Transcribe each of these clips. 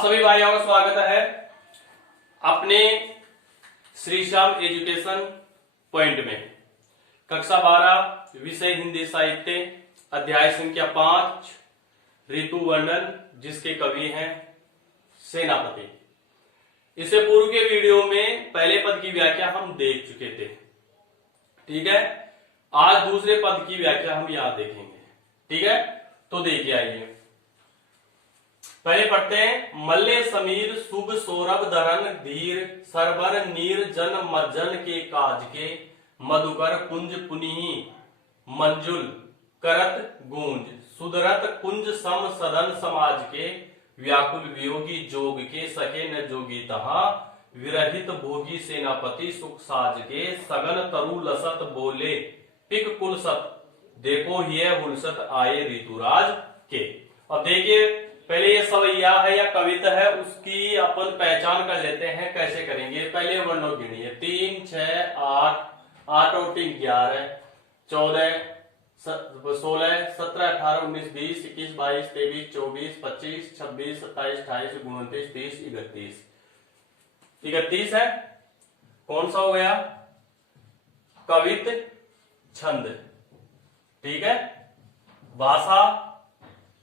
आप सभी भाइयों का स्वागत है अपने श्री श्याम एजुकेशन पॉइंट में। कक्षा 12 विषय हिंदी साहित्य, अध्याय संख्या 5 ऋतु वर्णन, जिसके कवि हैं सेनापति। इससे पूर्व के वीडियो में पहले पद की व्याख्या हम देख चुके थे, ठीक है। आज दूसरे पद की व्याख्या हम यहां देखेंगे, ठीक है। तो देखिए, आइए पहले पढ़ते हैं। मल्ले समीर शुभ सौरभ धरन धीर सरबर नीर जन मज्जन के काज के मधुकर कुंज पुनीहि मंजुल करत गूंज सुधरत कुंज सम सदन समाज के व्याकुल वियोगी जोग के सके न जोगी तहा विरहित भोगी सेनापति सुख साज के सगन तरु लसत बोले पिक कुल सत देखो ये हुलसत आए ऋतुराज के। अब देखिए, पहले ये सवैया है या कविता है, उसकी अपन पहचान कर लेते हैं। कैसे करेंगे? पहले वर्णों गिनिए। 3, 6, 8, 8 और 3 11, 14, 16, 17, 18, 19, 20, 21, 22, 23, 24, 25, 26, 27, 28, 29, 30, 31। 31 है। कौन सा हो गया? कवित छंद, ठीक है। भाषा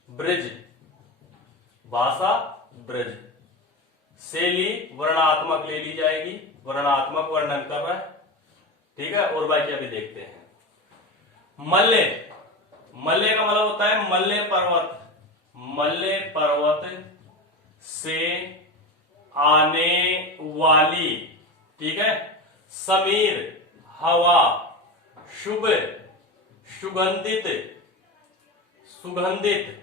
ब्रज, भाषा ब्रज। शैली वर्णात्मक ले ली जाएगी, वर्णात्मक वर्णन कर रहा है, ठीक है। और वाक्य भी देखते हैं। मल्ले, मल्ले का मतलब होता है मल्ले पर्वत, मल्ले पर्वत से आने वाली, ठीक है। समीर हवा, शुभ सुगंधित, सुगंधित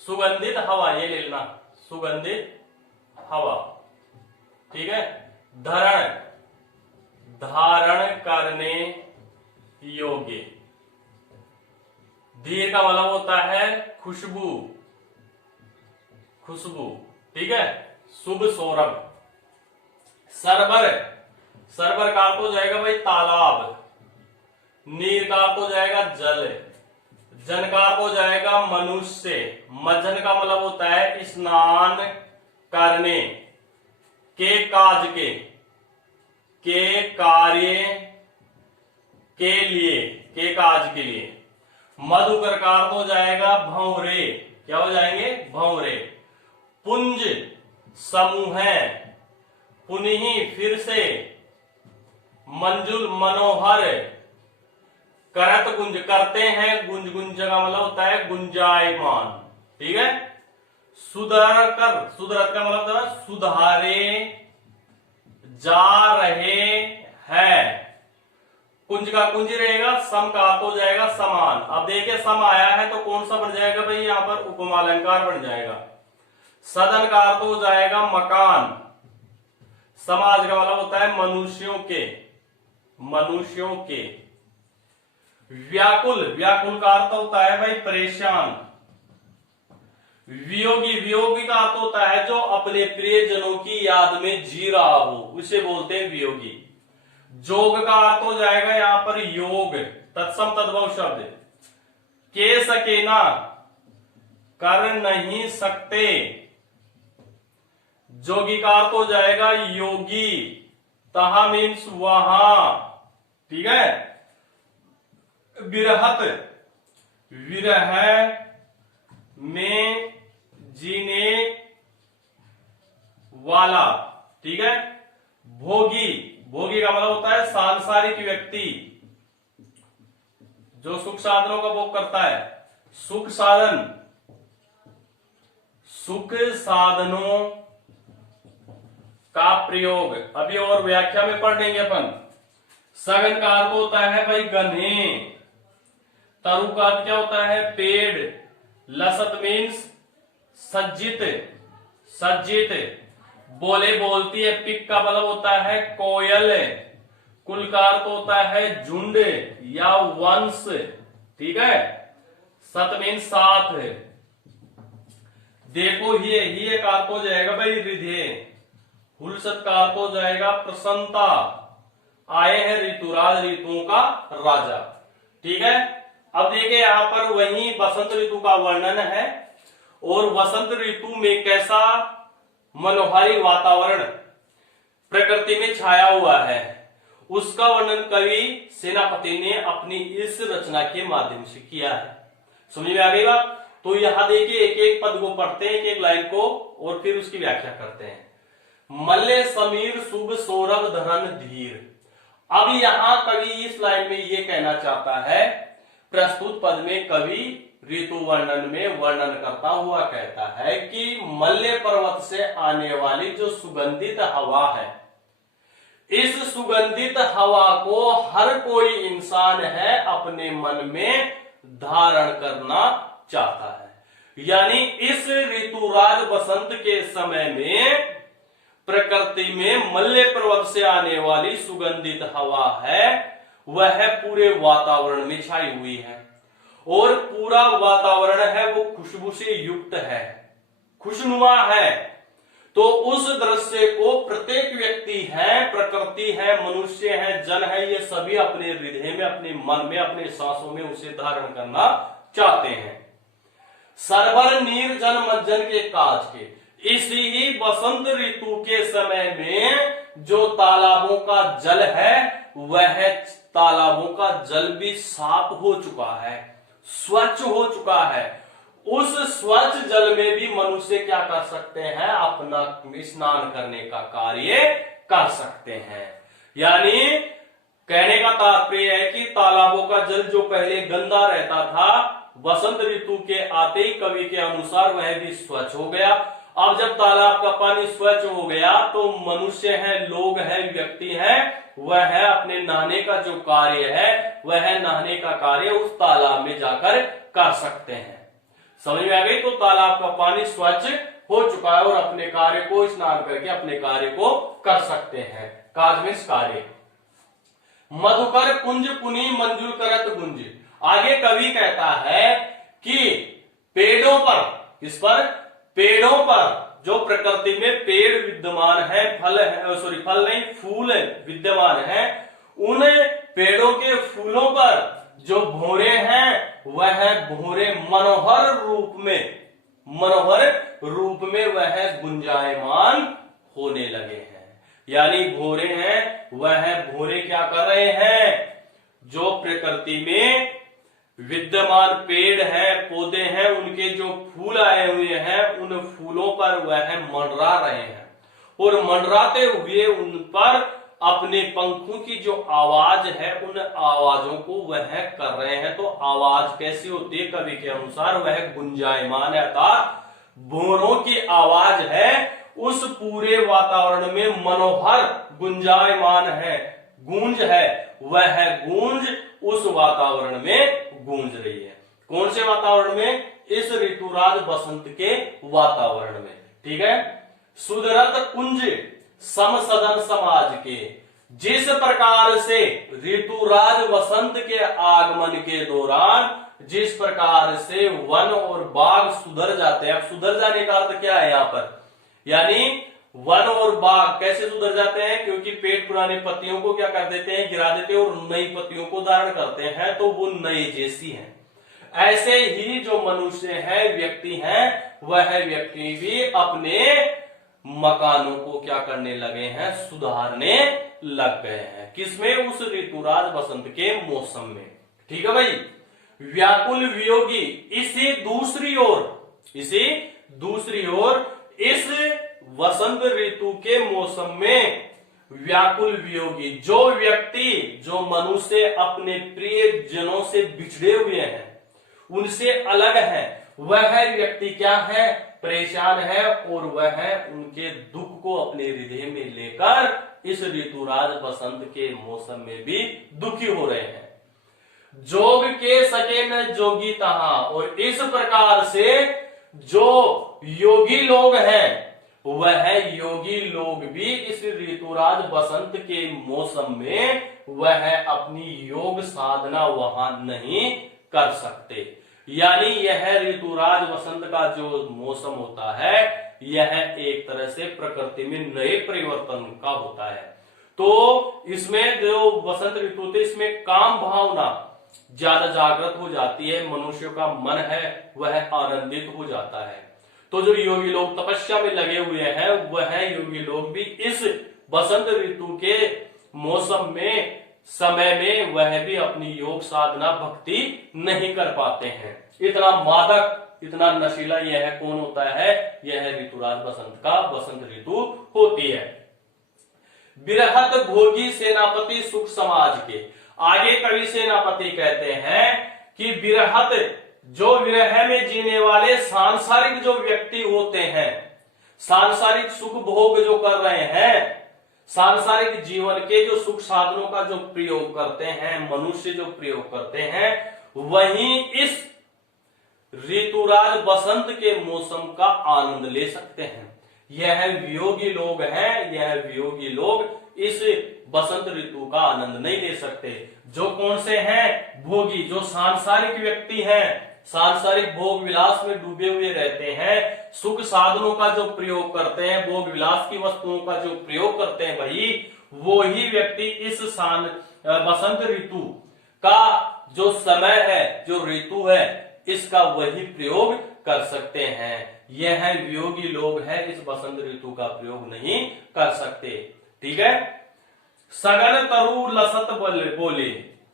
सुगंधित हवा, ये ले लेना, सुगंधित हवा, ठीक है। धरण धारण करने योग्य। धीर का मतलब होता है खुशबू, खुशबू, ठीक है। शुभ सौरभ। सरबर, सरबर का अर्थ हो जाएगा भाई तालाब। नीर का अर्थ हो जाएगा जल। जन का अर्थ हो जाएगा मनुष्य। मज्जन का मतलब होता है स्नान करने के काज के कार्य के लिए, के काज के लिए। मधुकर का अर्थ हो जाएगा भंवरे। क्या हो जाएंगे? भंवरे। पुंज समूह, पुनः फिर से। मंजुल मनोहर। करत गुंज करते हैं, गुंज गुंज का मतलब होता है गुंजायमान, ठीक है। सुधर कर, सुधरत का मतलब होता है सुधारे जा रहे हैं। कुंज का कुंज रहेगा, सम का अर्थ हो जाएगा समान। अब देखिए, सम आया है तो कौन सा बन जाएगा भाई? यहां पर उपमालंकार बन जाएगा। सदन का अर्थ हो जाएगा मकान। समाज का मतलब होता है मनुष्यों के, मनुष्यों के। व्याकुल, व्याकुल का अर्थ होता है भाई परेशान। वियोगी, वियोगी का अर्थ होता है जो अपने प्रियजनों की याद में जी रहा हो, उसे बोलते हैं वियोगी। जोग का अर्थ हो जाएगा यहां पर योग, तत्सम तद्भव शब्द। के सके ना, कर नहीं सकते। जोगी का अर्थ हो जाएगा योगी। तहा मीन्स वहां, ठीक है। विरहत, विरह में जीने वाला, ठीक है। भोगी, भोगी का मतलब होता है सांसारिक व्यक्ति जो सुख साधनों का भोग करता है। सुख साधन, सुख साधनों का प्रयोग अभी और व्याख्या में पढ़ लेंगे अपन। सघन का अर्थ होता है भाई घने। तरु का अर्थ क्या होता है? पेड़। लसत मीन्स सज्जित, सज्जित। बोले बोलती है। पिक का मतलब होता है कोयल। कुल का अर्थ होता है झुंड या वंश, ठीक है। सत मीन्स साथ। देखो ही का अर्थ हो जाएगा भाई हृदय। हुलसत का अर्थ हो जाएगा प्रसन्नता। आए हैं ऋतुराज, ऋतुओं का राजा, ठीक है। अब देखिए, यहां पर वही बसंत ऋतु का वर्णन है और वसंत ऋतु में कैसा मनोहारी वातावरण प्रकृति में छाया हुआ है, उसका वर्णन कवि सेनापति ने अपनी इस रचना के माध्यम से किया है। समझ में आ गई बात? तो यहां देखिए, एक एक पद को पढ़ते हैं, एक एक लाइन को, और फिर उसकी व्याख्या करते हैं। मल्ले समीर शुभ सौरभ धरन धीर। अब यहां कवि इस लाइन में ये कहना चाहता है, प्रस्तुत पद में कवि ऋतु वर्णन में वर्णन करता हुआ कहता है कि मल्ले पर्वत से आने वाली जो सुगंधित हवा है, इस सुगंधित हवा को हर कोई इंसान है अपने मन में धारण करना चाहता है। यानी इस ऋतुराज बसंत के समय में प्रकृति में मल्ले पर्वत से आने वाली सुगंधित हवा है, वह पूरे वातावरण में छाई हुई है, और पूरा वातावरण है वो खुशबू से युक्त है, खुशनुमा है। तो उस दृश्य को प्रत्येक व्यक्ति है, प्रकृति है, मनुष्य है, जन है, ये सभी अपने हृदय में, अपने मन में, अपने सांसों में उसे धारण करना चाहते हैं। सरवर नीर जन मज्जन के काज के, इसी ही बसंत ऋतु के समय में जो तालाबों का जल है, वह तालाबों का जल भी साफ हो चुका है, स्वच्छ हो चुका है। उस स्वच्छ जल में भी मनुष्य क्या कर सकते हैं? अपना स्नान करने का कार्य कर सकते हैं। यानी कहने का तात्पर्य है कि तालाबों का जल जो पहले गंदा रहता था, वसंत ऋतु के आते ही कवि के अनुसार वह भी स्वच्छ हो गया। अब जब तालाब का पानी स्वच्छ हो गया तो मनुष्य है, लोग हैं, व्यक्ति हैं, वह है अपने नहाने का जो कार्य है, वह नहाने का कार्य उस तालाब में जाकर कर सकते हैं। समझ में आ गई? तो तालाब का पानी स्वच्छ हो चुका है और अपने कार्य को स्नान करके अपने कार्य को कर सकते हैं। काज में कार्य। मधुकर कुंज पुनी मंजूर करत गुंज। आगे कवि कहता है कि पेड़ों पर, किस पर? पेड़ों पर, जो प्रकृति में पेड़ विद्यमान है, फल है, सॉरी फल नहीं, फूल विद्यमान है, उन पेड़ों के फूलों पर जो भौरे हैं, वह भौरे मनोहर रूप में वह गुंजायमान होने लगे हैं। यानी भौरे हैं, वह भौरे क्या कर रहे हैं? जो प्रकृति में विद्यमान पेड़ हैं, पौधे हैं, उनके जो फूल आए हुए हैं, उन फूलों पर वह मंडरा रहे हैं, और मंडराते हुए उन पर अपने पंखों की जो आवाज है, उन आवाजों को वह कर रहे हैं। तो आवाज कैसी होती है? कवि के अनुसार वह गुंजायमान है, अर्थात भौरों की आवाज है, उस पूरे वातावरण में मनोहर गुंजायमान है, गूंज है, वह गूंज उस वातावरण में गूंज रही है। कौन से वातावरण में? इस ऋतुराज बसंत के वातावरण में। ठीक है। सुधरत कुंज सम सदन समाज के, जिस प्रकार से ऋतुराज वसंत के आगमन के दौरान जिस प्रकार से वन और बाग सुधर जाते हैं। अब सुधर जाने का अर्थ क्या है यहाँ पर? यानी वन और बाग कैसे सुधर जाते हैं? क्योंकि पेड़ पुराने पत्तियों को क्या कर देते हैं? गिरा देते हैं और नई पत्तियों को धारण करते हैं, तो वो नए जैसी हैं। ऐसे ही जो मनुष्य है, व्यक्ति हैं, वह व्यक्ति भी अपने मकानों को क्या करने लगे हैं? सुधारने लग गए हैं। किसमें? उस ऋतुराज बसंत के मौसम में। ठीक है भाई। व्याकुल वियोगी, इसी दूसरी ओर इस वसंत ऋतु के मौसम में व्याकुल वियोगी, जो व्यक्ति, जो मनुष्य अपने प्रिय जनों से बिछड़े हुए हैं, उनसे अलग है, वह व्यक्ति क्या है? परेशान है, और वह उनके दुख को अपने हृदय में लेकर इस ऋतुराज बसंत के मौसम में भी दुखी हो रहे हैं। जोग के सके न जोगी तहा, और इस प्रकार से जो योगी लोग हैं, वह योगी लोग भी इस ऋतुराज बसंत के मौसम में वह अपनी योग साधना वहां नहीं कर सकते। यानी यह ऋतुराज बसंत का जो मौसम होता है, यह एक तरह से प्रकृति में नए परिवर्तन का होता है। तो इसमें जो बसंत ऋतु होती है, इसमें काम भावना ज्यादा जागृत हो जाती है, मनुष्य का मन है वह आनंदित हो जाता है। तो जो योगी लोग तपस्या में लगे हुए हैं वह योगी लोग भी इस बसंत ऋतु के मौसम में समय में वह भी अपनी योग साधना भक्ति नहीं कर पाते हैं। इतना मादक इतना नशीला यह कौन होता है? यह ऋतुराज बसंत का बसंत ऋतु होती है। बिरहत भोगी सेनापति सुख समाज के, आगे कवि सेनापति कहते हैं कि बिरहत जो विरह में जीने वाले सांसारिक जो व्यक्ति होते हैं, सांसारिक सुख भोग जो कर रहे हैं, सांसारिक जीवन के जो सुख साधनों का जो प्रयोग करते हैं, मनुष्य जो प्रयोग करते हैं, वहीं इस ऋतुराज बसंत के मौसम का आनंद ले सकते हैं। यह वियोगी लोग हैं, यह वियोगी लोग इस बसंत ऋतु का आनंद नहीं ले सकते। जो कौन से हैं? भोगी, जो सांसारिक व्यक्ति हैं, सांसारिक भोग विलास में डूबे हुए रहते हैं, सुख साधनों का जो प्रयोग करते हैं, भोग विलास की वस्तुओं का जो प्रयोग करते हैं, भाई वो ही व्यक्ति इस बसंत ऋतु का जो समय है, जो ऋतु है, इसका वही प्रयोग कर सकते हैं। यह वियोगी लोग हैं, इस बसंत ऋतु का प्रयोग नहीं कर सकते। ठीक है। सगन तरु लसत बोले,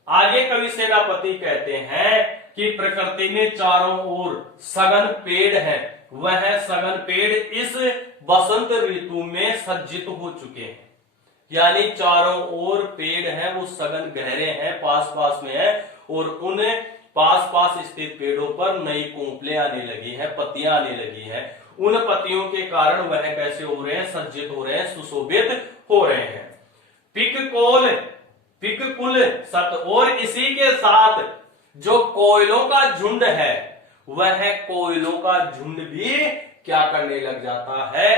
आगे कवि सेनापति कहते हैं कि प्रकृति में चारों ओर सघन पेड़ है, वह सघन पेड़ इस बसंत ऋतु में सज्जित हो चुके हैं। यानी चारों ओर पेड़ हैं, वो सघन गहरे हैं, पास पास में है, और उन पास पास स्थित पेड़ों पर नई कोंपलें आने लगी हैं, पत्तियां आने लगी हैं। उन पत्तियों के कारण वह कैसे हो रहे हैं? सज्जित हो रहे हैं, सुशोभित हो रहे हैं। पिक कुल सत, और इसी के साथ जो कोयलों का झुंड है, वह कोयलों का झुंड भी क्या करने लग जाता है?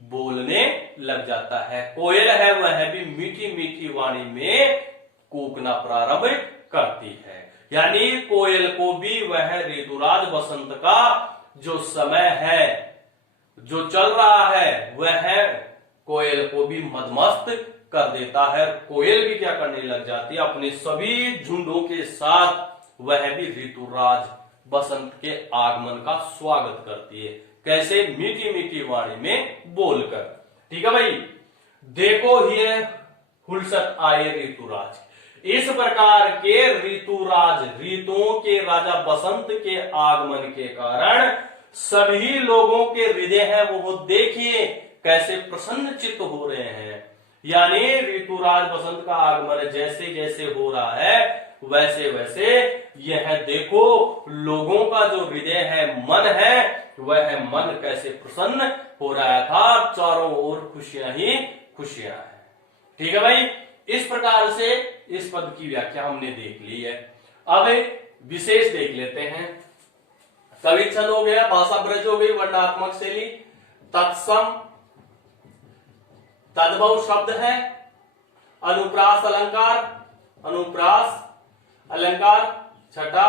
बोलने लग जाता है। कोयल है वह भी मीठी मीठी वाणी में कूकना प्रारंभ करती है। यानी कोयल को भी वह ऋतुराज बसंत का जो समय है, जो चल रहा है, वह कोयल को भी मदमस्त कर देता है। कोयल भी क्या करने लग जाती है? अपने सभी झुंडों के साथ वह भी ऋतुराज बसंत के आगमन का स्वागत करती है। कैसे? मीठी मीठी वाणी में बोलकर। ठीक है भाई। देखो ये हुलसत आए ऋतुराज, इस प्रकार के ऋतुराज, ऋतुओं के राजा बसंत के आगमन के कारण सभी लोगों के हृदय है वो देखिए कैसे प्रसन्न चित्त हो रहे हैं। यानी ऋतुराज बसंत का आगमन जैसे जैसे हो रहा है, वैसे वैसे यह देखो लोगों का जो हृदय है, मन है, वह मन कैसे प्रसन्न हो रहा था। चारों ओर खुशियां ही खुशियां हैं। ठीक है भाई। इस प्रकार से इस पद की व्याख्या हमने देख ली है। अब विशेष देख लेते हैं। कवि छंद हो गया, भाषा ब्रज हो गई, वर्णात्मक शैली, तत्सम, तद्भव शब्द है, अनुप्रास अलंकार, अनुप्रास अलंकार, छठा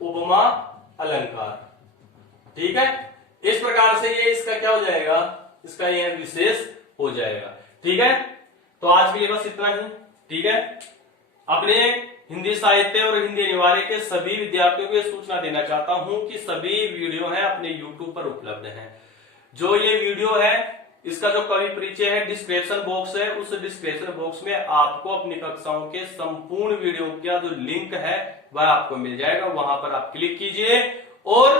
उपमा अलंकार। ठीक है। इस प्रकार से ये इसका क्या हो जाएगा? इसका यह विशेष हो जाएगा। ठीक है। तो आज के लिए बस इतना ही। ठीक है। अपने हिंदी साहित्य और हिंदी अनिवार्य के सभी विद्यार्थियों को यह सूचना देना चाहता हूं कि सभी वीडियो है अपने YouTube पर उपलब्ध हैं। जो ये वीडियो है इसका जो कवि परिचय है डिस्क्रिप्शन बॉक्स है, उस डिस्क्रिप्शन बॉक्स में आपको अपनी कक्षाओं के संपूर्ण वीडियो का जो लिंक है वह आपको मिल जाएगा। वहां पर आप क्लिक कीजिए और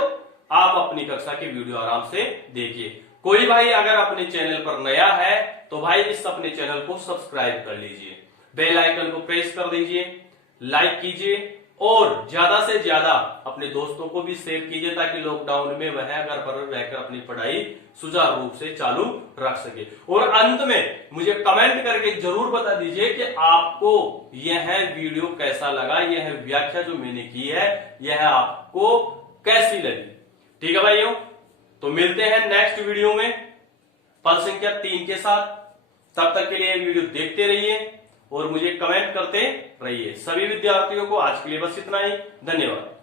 आप अपनी कक्षा की वीडियो आराम से देखिए। कोई भाई अगर अपने चैनल पर नया है तो भाई इस अपने चैनल को सब्सक्राइब कर लीजिए, बेल आइकन को प्रेस कर दीजिए, लाइक कीजिए और ज्यादा से ज्यादा अपने दोस्तों को भी शेयर कीजिए ताकि लॉकडाउन में वह घर पर रहकर अपनी पढ़ाई सुचारू रूप से चालू रख सके। और अंत में मुझे कमेंट करके जरूर बता दीजिए कि आपको यह वीडियो कैसा लगा, यह व्याख्या जो मैंने की है यह आपको कैसी लगी। ठीक है भाइयों। तो मिलते हैं नेक्स्ट वीडियो में पद संख्या 3 के साथ। तब तक के लिए वीडियो देखते रहिए और मुझे कमेंट करते रहिए। सभी विद्यार्थियों को आज के लिए बस इतना ही। धन्यवाद।